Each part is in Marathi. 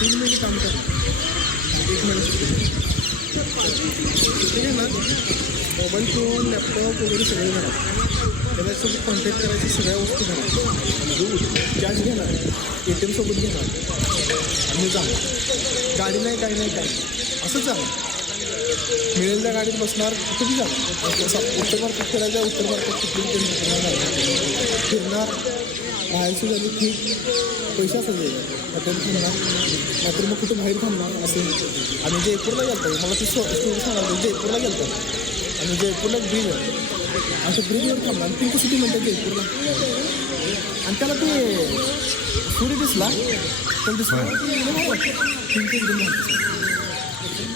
3 महिने काम करणार 1 महिना सुट्टी घेणार मोबाईल फोन लॅपटॉप वगैरे सगळे घेणार त्याच्यासोबत कॉन्टॅक्ट करायची सगळ्या वस्तू घेणार दूध कॅश घेणार ATM सोबत घेणार आणि जाणार गाडी नाही काही नाही काही असंच जाणार मिळेल त्या गाडीत बसणार कुठेही जाणार असं उत्तर भारतात फिरायचं उत्तर भारतात कुठली फिरणार राहायची झाली ठीक पैसे असं हॉटेल थांबणार नाहीतर मग कुठं बाहेर थांबणार असं आणि जयपूरला गेलं तर मला ती स्टोरी सांगायचं जयपूरला गेलं तर आणि जयपूरला एक ब्रिज आहे असं ब्रिजवर थांबणार आणि पिंक सिटी म्हणतात जयपूरला आणि त्याला ते सूर्य दिसला तर दिसला पिंक एकदम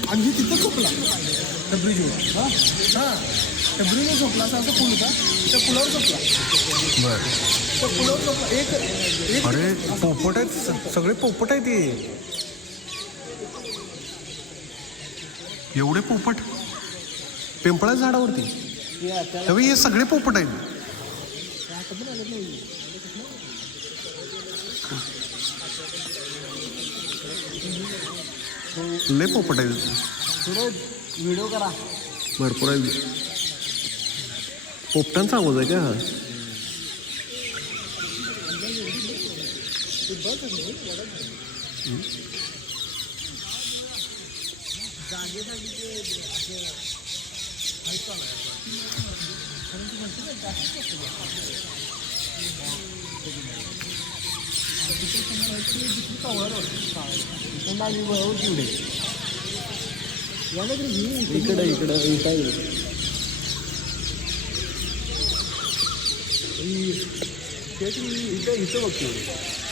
आणि हे तिथं झोपला त्या ब्रिजवर हां त्या ब्रिजवर झोपला असा पूल होता त्या पुलावर झोपला बरं त्या पुलावर झोपला एक अरे पोपट आहेत सगळे पोपट आहेत ते एवढे पोपट पिंपळा झाडावरती त्यावेळी हे सगळे पोपट आहेत लय पोपट आहेत व्हिडिओ करा भरपूर आहे पोपटांचा आवाज आहे का हा इकडं इथं बघतो